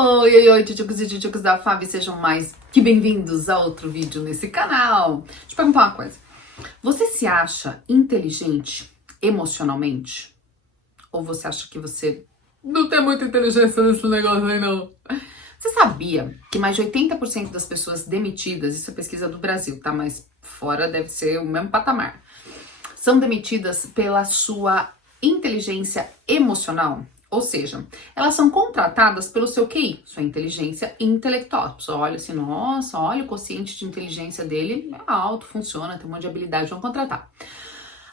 Oi, tchutchucos e tchutchucos da Fábio, sejam mais que bem-vindos a outro vídeo nesse canal. Deixa eu perguntar uma coisa. Você se acha inteligente emocionalmente? Ou você acha que você não tem muita inteligência nesse negócio aí, não? Você sabia que mais de 80% das pessoas demitidas, isso é pesquisa do Brasil, tá? Mas fora deve ser o mesmo patamar, são demitidas pela sua inteligência emocional? Ou seja, elas são contratadas pelo seu QI, sua inteligência intelectual. A pessoa olha assim, nossa, olha o quociente de inteligência dele, é alto, funciona, tem um monte de habilidade, vão contratar.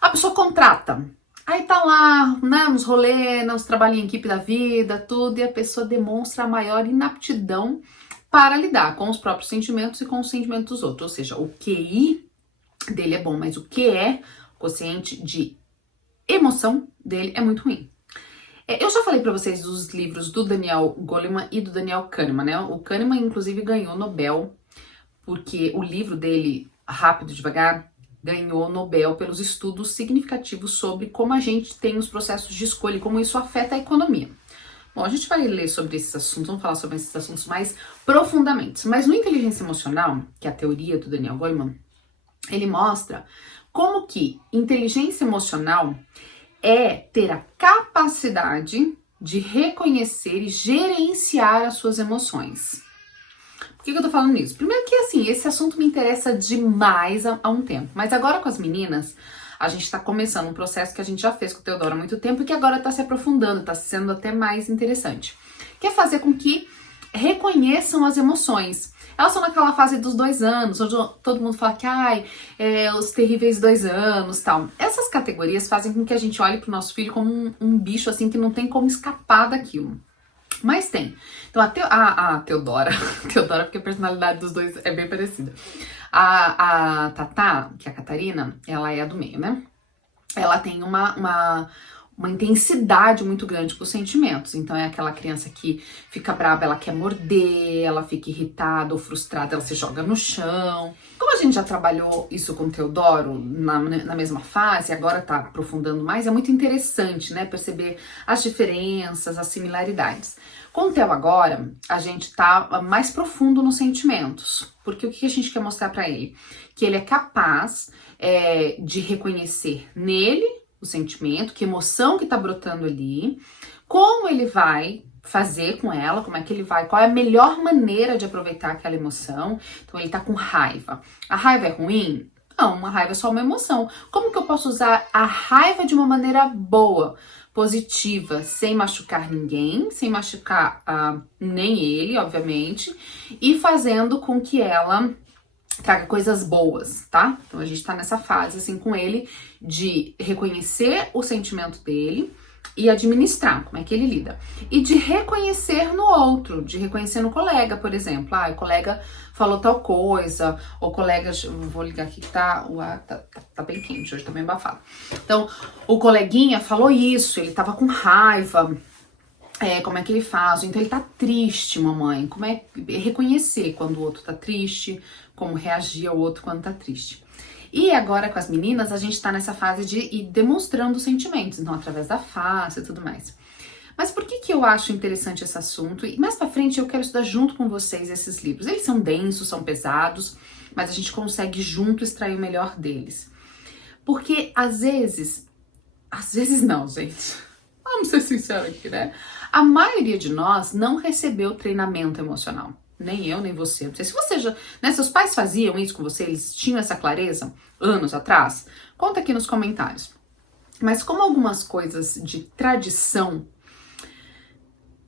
A pessoa contrata, aí tá lá, né, nos rolês, nos trabalhos em equipe da vida, tudo, e a pessoa demonstra a maior inaptidão para lidar com os próprios sentimentos e com os sentimentos dos outros. Ou seja, o QI dele é bom, mas o que é o quociente de emoção dele é muito ruim. Eu já falei para vocês dos livros do Daniel Goleman e do Daniel Kahneman, né? O Kahneman, inclusive, ganhou o Nobel, porque o livro dele, Rápido e Devagar, ganhou o Nobel pelos estudos significativos sobre como a gente tem os processos de escolha e como isso afeta a economia. Bom, a gente vai ler sobre esses assuntos, vamos falar sobre esses assuntos mais profundamente. Mas no Inteligência Emocional, que é a teoria do Daniel Goleman, ele mostra como que inteligência emocional é ter a capacidade de reconhecer e gerenciar as suas emoções. Por que eu tô falando isso? Primeiro que, assim, esse assunto me interessa demais há um tempo. Mas agora com as meninas, a gente tá começando um processo que a gente já fez com o Teodoro há muito tempo e que agora tá se aprofundando, tá sendo até mais interessante. Que é fazer com que reconheçam as emoções. Elas estão naquela fase dos 2 anos, onde todo mundo fala que os terríveis 2 anos, tal. Essas categorias fazem com que a gente olhe pro nosso filho como um bicho assim que não tem como escapar daquilo. Mas tem. Então a Teodora, Teodora porque a personalidade dos dois é bem parecida. A Tatá, que é a Catarina, ela é a do meio, né? Ela tem uma intensidade muito grande com os sentimentos. Então é aquela criança que fica brava, ela quer morder, ela fica irritada ou frustrada, ela se joga no chão. Como a gente já trabalhou isso com o Teodoro na mesma fase, agora tá aprofundando mais, é muito interessante, né, perceber as diferenças, as similaridades. Com o Theo agora, a gente tá mais profundo nos sentimentos, porque o que a gente quer mostrar para ele? Que ele é capaz de reconhecer nele o sentimento, que emoção que tá brotando ali, como ele vai fazer com ela, como é que ele vai, qual é a melhor maneira de aproveitar aquela emoção. Então ele tá com raiva. A raiva é ruim? Não, uma raiva é só uma emoção. Como que eu posso usar a raiva de uma maneira boa, positiva, sem machucar ninguém, sem machucar nem ele, obviamente, e fazendo com que ela traga coisas boas, tá? Então a gente tá nessa fase, assim, com ele, de reconhecer o sentimento dele e administrar, como é que ele lida. E de reconhecer no outro, de reconhecer no colega, por exemplo. O colega falou tal coisa, o colega, vou ligar aqui que tá bem quente, hoje tá bem abafado. Então, o coleguinha falou isso, ele tava com raiva. Como é que ele faz? Então ele tá triste, mamãe. Como é reconhecer quando o outro tá triste, como reagir ao outro quando tá triste. E agora com as meninas, a gente tá nessa fase de ir demonstrando os sentimentos, então através da face e tudo mais. Mas por que eu acho interessante esse assunto? E mais pra frente eu quero estudar junto com vocês esses livros. Eles são densos, são pesados, mas a gente consegue junto extrair o melhor deles. Porque às vezes não, gente. Vamos ser sinceros aqui, né? A maioria de nós não recebeu treinamento emocional. Nem eu, nem você. Não sei se você já... Né, seus pais faziam isso com você? Eles tinham essa clareza anos atrás? Conta aqui nos comentários. Mas como algumas coisas de tradição,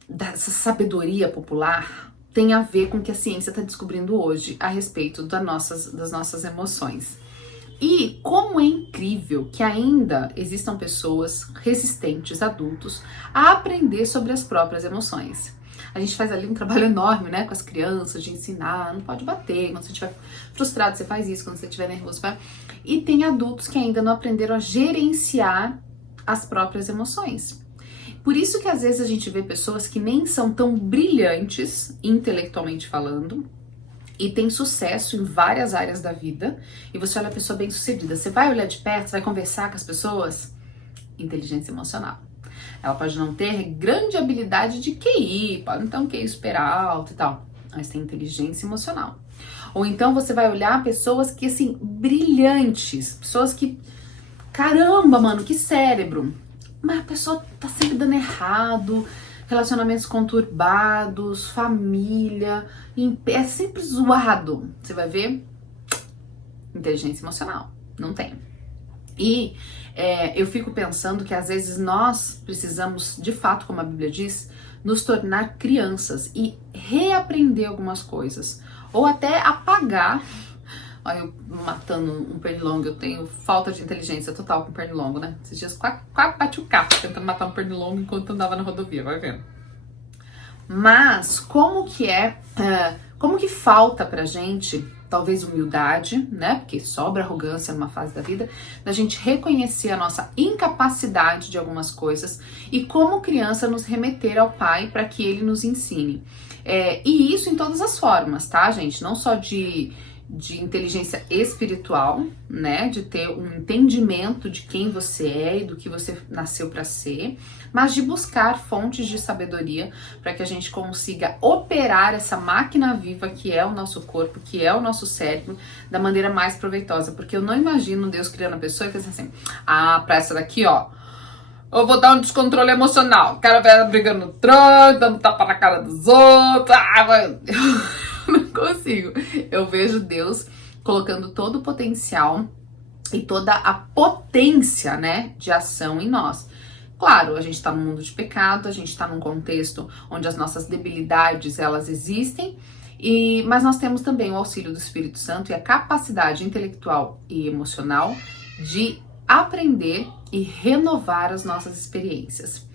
dessa sabedoria popular, tem a ver com o que a ciência está descobrindo hoje a respeito das nossas emoções. E como é incrível que ainda existam pessoas resistentes, adultos, a aprender sobre as próprias emoções. A gente faz ali um trabalho enorme, né, com as crianças, de ensinar, não pode bater, quando você estiver frustrado você faz isso, quando você estiver nervoso, vai. E tem adultos que ainda não aprenderam a gerenciar as próprias emoções. Por isso que às vezes a gente vê pessoas que nem são tão brilhantes, intelectualmente falando, e tem sucesso em várias áreas da vida, e você olha a pessoa bem sucedida, você vai olhar de perto, vai conversar com as pessoas, inteligência emocional. Ela pode não ter grande habilidade de QI, pode não ter um QI super alto e tal, mas tem inteligência emocional. Ou então você vai olhar pessoas que, assim, brilhantes, pessoas que, caramba, mano, que cérebro, mas a pessoa tá sempre dando errado, relacionamentos conturbados, família, é sempre zoado. Você vai ver, inteligência emocional, não tem. E eu fico pensando que às vezes nós precisamos, de fato, como a Bíblia diz, nos tornar crianças e reaprender algumas coisas. Ou até apagar. Olha, eu matando um pernilongo, eu tenho falta de inteligência total com pernilongo, né? Esses dias quase bati o carro tentando matar um pernilongo enquanto andava na rodovia, vai vendo. Mas como que falta pra gente, talvez humildade, né? Porque sobra arrogância numa fase da vida, da gente reconhecer a nossa incapacidade de algumas coisas e como criança nos remeter ao pai para que ele nos ensine. E isso em todas as formas, tá, gente? Não só de inteligência espiritual, né, de ter um entendimento de quem você é e do que você nasceu para ser, mas de buscar fontes de sabedoria para que a gente consiga operar essa máquina viva que é o nosso corpo, que é o nosso cérebro, da maneira mais proveitosa, porque eu não imagino Deus criando a pessoa e pensando assim, pra essa daqui, ó, eu vou dar um descontrole emocional, o cara vai brigando no trânsito, dando tapa na cara dos outros, não consigo. Eu vejo Deus colocando todo o potencial e toda a potência, né, de ação em nós. Claro, a gente tá num mundo de pecado, a gente tá num contexto onde as nossas debilidades, elas existem, mas nós temos também o auxílio do Espírito Santo e a capacidade intelectual e emocional de aprender e renovar as nossas experiências.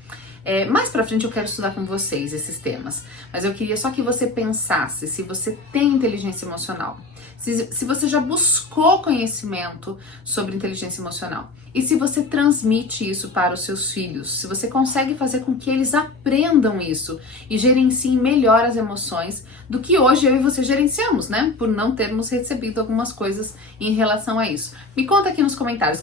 Mais pra frente eu quero estudar com vocês esses temas, mas eu queria só que você pensasse se você tem inteligência emocional, se você já buscou conhecimento sobre inteligência emocional e se você transmite isso para os seus filhos, se você consegue fazer com que eles aprendam isso e gerenciem melhor as emoções do que hoje eu e você gerenciamos, né? Por não termos recebido algumas coisas em relação a isso. Me conta aqui nos comentários.